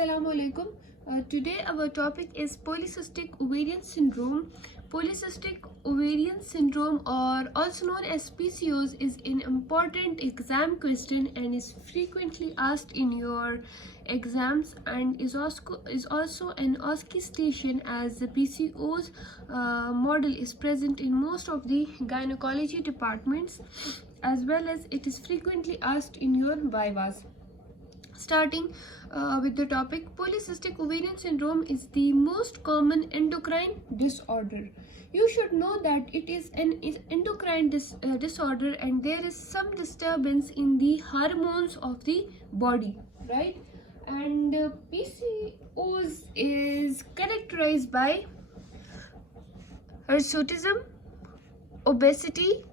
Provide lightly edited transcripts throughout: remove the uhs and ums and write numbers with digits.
Assalamu alaikum. Today our topic is polycystic ovarian syndrome. Polycystic ovarian syndrome, or also known as PCOS, is an important exam question and is frequently asked in your exams, and is also an OSCE station, as the PCOS model is present in most of the gynecology departments, as well as it is frequently asked in your vivas. Starting with the topic, polycystic ovarian syndrome is the most common endocrine disorder. You should know that it is an endocrine disorder, and there is some disturbance in the hormones of the body, right? And PCOS is characterized by hirsutism, obesity,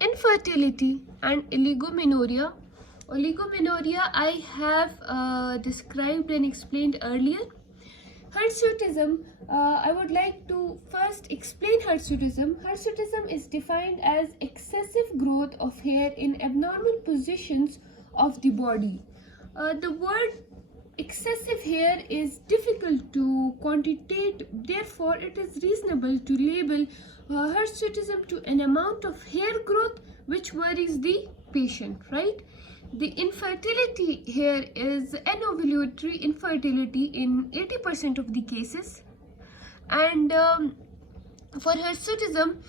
infertility, and oligomenorrhea. Oligomenorrhea I have described and explained earlier. Hirsutism, I would like to first explain hirsutism. Hirsutism is defined as excessive growth of hair in abnormal positions of the body. The word excessive hair is difficult to quantitate, therefore it is reasonable to label hirsutism to an amount of hair growth which worries the patient, right? The infertility here is anovulatory infertility in 80% of the cases, and for hirsutism,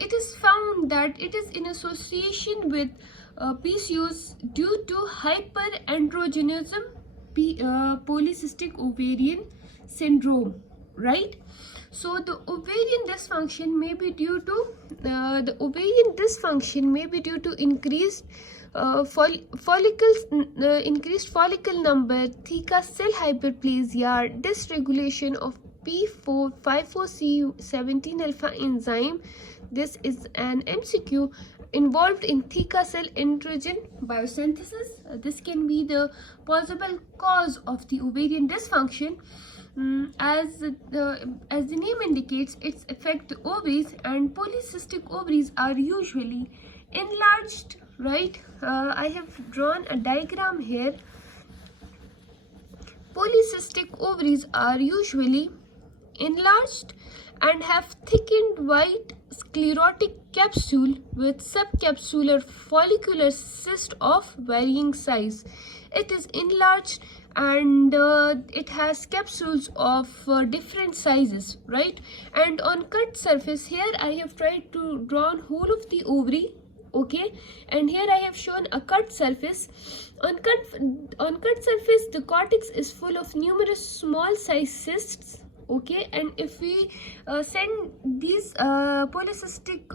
it is found that it is in association with PCOS due to hyperandrogenism, polycystic ovarian syndrome, right? So the ovarian dysfunction may be due to increased increased follicle number, theca cell hyperplasia, dysregulation of P454C17 alpha enzyme. This is an MCQ involved in theca cell androgen biosynthesis. This can be the possible cause of the ovarian dysfunction. As the name indicates, it affects the ovaries, and polycystic ovaries are usually enlarged, right? I have drawn a diagram here. Polycystic ovaries are usually enlarged and have thickened white sclerotic capsule with subcapsular follicular cyst of varying size. It is enlarged and it has capsules of different sizes, right? And on cut surface, here I have tried to draw whole of the ovary, okay, and here I have shown a cut surface. On cut surface, the cortex is full of numerous small size cysts, okay, and if we send these polycystic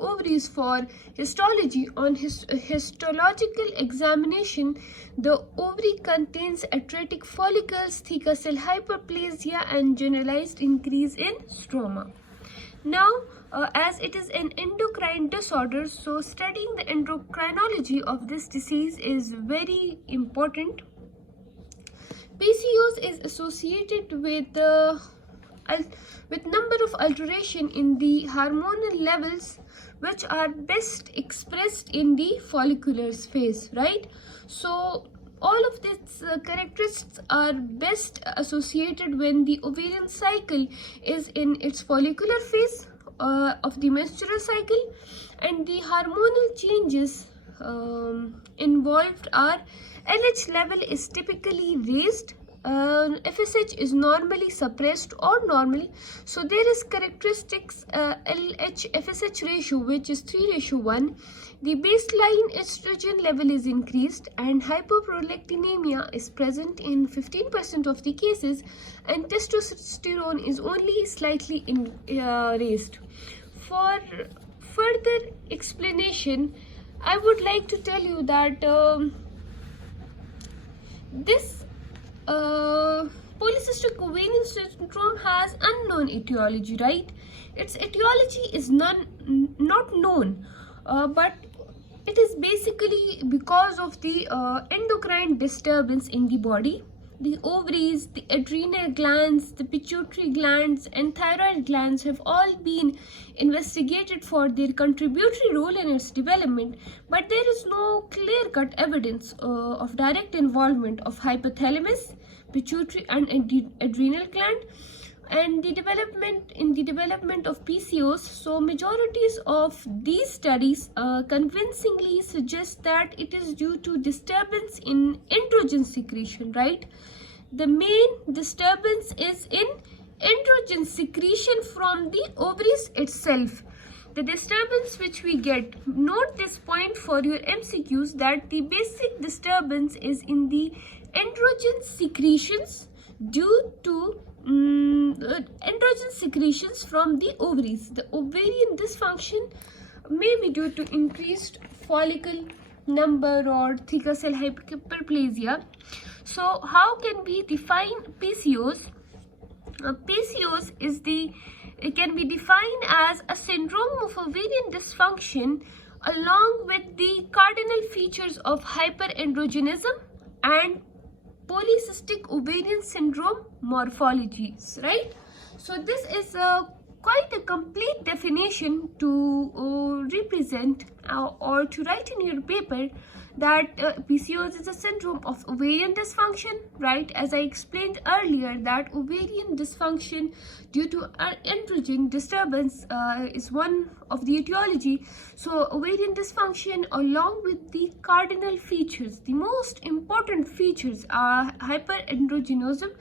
ovaries for histology, on histological examination, the ovary contains atretic follicles, theca cell hyperplasia, and generalized increase in stroma. Now, as it is an endocrine disorder, so studying the endocrinology of this disease is very important. PCOS is associated with number of alteration in the hormonal levels, which are best expressed in the follicular phase, right? So all of these characteristics are best associated when the ovarian cycle is in its follicular phase of the menstrual cycle, and the hormonal changes involved are LH level is typically raised, FSH is normally suppressed or normal. So there is characteristics LH FSH ratio, which is 3:1. The baseline estrogen level is increased, and hyperprolactinemia is present in 15% of the cases, and testosterone is only slightly raised. For further explanation, I would like to tell you that this polycystic ovarian syndrome has unknown etiology, right? Its etiology is not known, but it is basically because of the endocrine disturbance in the body. the ovaries, the adrenal glands, the pituitary glands, and thyroid glands have all been investigated for their contributory role in its development, but there is no clear-cut evidence of direct involvement of hypothalamus, pituitary, and adrenal gland and the development of PCOS. So majorities of these studies convincingly suggest that it is due to disturbance in androgen secretion, right? The main disturbance is in androgen secretion from the ovaries itself. The disturbance which we get, note this point for your MCQs, that the basic disturbance is in the androgen secretions due to androgen secretions from the ovaries. The ovarian dysfunction may be due to increased follicle number or thicker cell hyperplasia. So how can we define PCOS? PCOS can be defined as a syndrome of ovarian dysfunction along with the cardinal features of hyperandrogenism and polycystic ovarian syndrome morphologies, right? So this is quite a complete definition to represent or to write in your paper that PCOS is a syndrome of ovarian dysfunction, right? As I explained earlier, that ovarian dysfunction due to androgen disturbance is one of the etiology. So ovarian dysfunction along with the cardinal features, the most important features are hyperandrogenism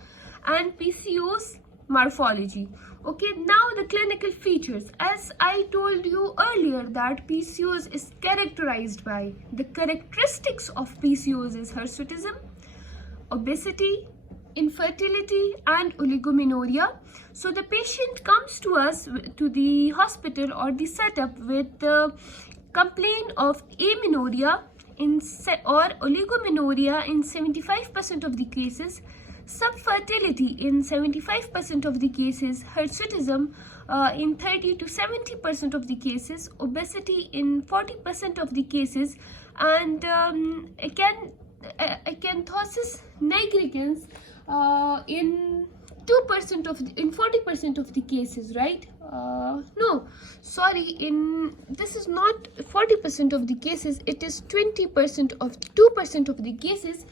and PCOS morphology. Okay, now the clinical features. As I told you earlier that PCOS is characterized by the characteristics of PCOS is hirsutism, obesity, infertility, and oligomenorrhea. So the patient comes to us to the hospital or the setup with the complaint of amenorrhea or oligomenorrhea in 75% of the cases, subfertility in 75% of the cases, hirsutism in 30 to 70% of the cases, obesity in 40% of the cases, and acanthosis nigricans in 40% of the cases, right? No, sorry, this is not 40% of the cases, it is 2% of the cases.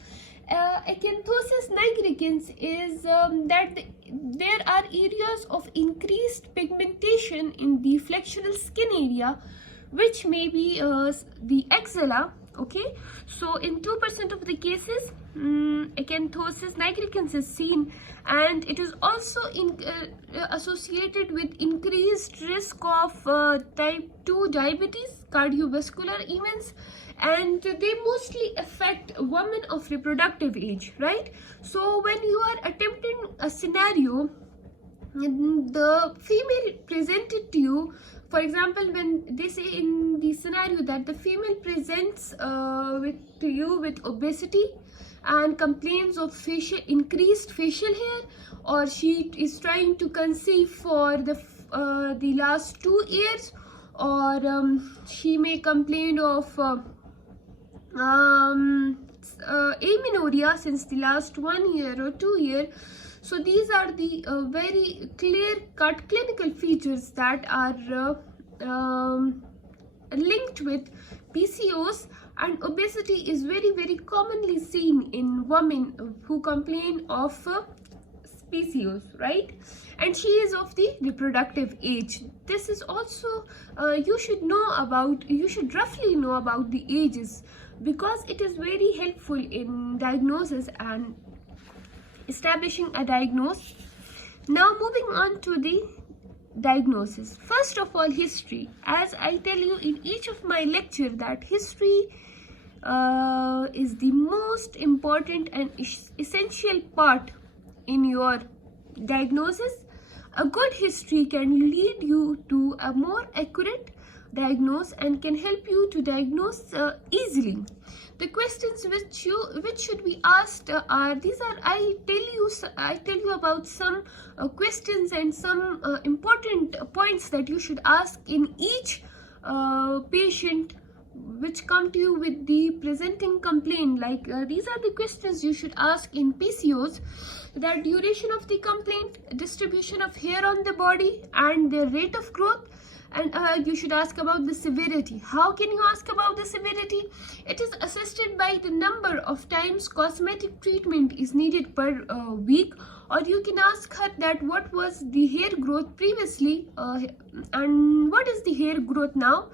Acanthosis nigricans is that there are areas of increased pigmentation in the flexural skin area, which may be the axilla. Okay, so in 2% of the cases, acanthosis nigricans is seen, and it is also associated with increased risk of type 2 diabetes, cardiovascular events, and they mostly affect women of reproductive age, right? So when you are attempting a scenario, the female presented to you, for example, when they say in the scenario that the female presents to you with obesity and complains of increased facial hair, or she is trying to conceive for the last 2 years, or she may complain of amenorrhea since the last 1 year or 2 years. So these are the very clear-cut clinical features that are linked with PCOS, and obesity is very commonly seen in women who complain of PCOS, right? And she is of the reproductive age. This is also you should roughly know about the ages, because it is very helpful in diagnosis and establishing a diagnosis. Now moving on to the diagnosis. First of all, history. As I tell you in each of my lecture that history is the most important and essential part in your diagnosis. A good history can lead you to a more accurate diagnosis and can help you to diagnose easily. The questions which should be asked are these. I tell you about some questions and some important points that you should ask in each patient which come to you with the presenting complaint. Like these are the questions you should ask in PCOS: that duration of the complaint, distribution of hair on the body, and their rate of growth. And you should ask about the severity. How can you ask about the severity? It is assisted by the number of times cosmetic treatment is needed per week. Or you can ask her that what was the hair growth previously and what is the hair growth now.